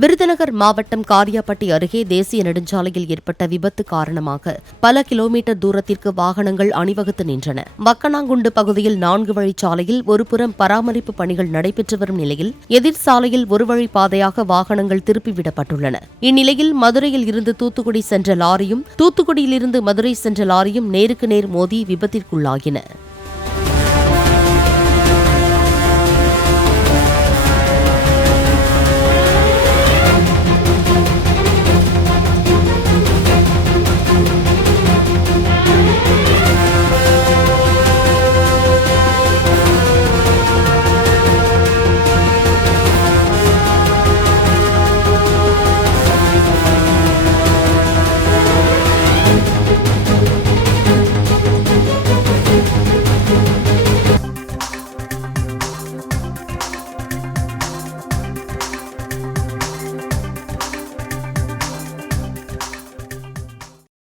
விருதுநகர் மாவட்டம் காரியாபட்டி அருகே தேசிய நெடுஞ்சாலையில் ஏற்பட்ட விபத்து காரணமாக பல கிலோமீட்டர் தூரத்திற்கு வாகனங்கள் அணிவகுத்து நின்றன. வக்கனாங்குண்டு பகுதியில் 4 வழிச்சாலையில் ஒருபுறம் பராமரிப்பு பணிகள் நடைபெற்று வரும் நிலையில் எதிர் சாலையில் ஒரு வழி பாதையாக வாகனங்கள் திருப்பிவிடப்பட்டுள்ளன. இந்நிலையில் மதுரையில் இருந்து தூத்துக்குடி சென்ற லாரியும் தூத்துக்குடியிலிருந்து மதுரை சென்ற லாரியும் நேருக்கு நேர் மோதி விபத்திற்குள்ளாகின.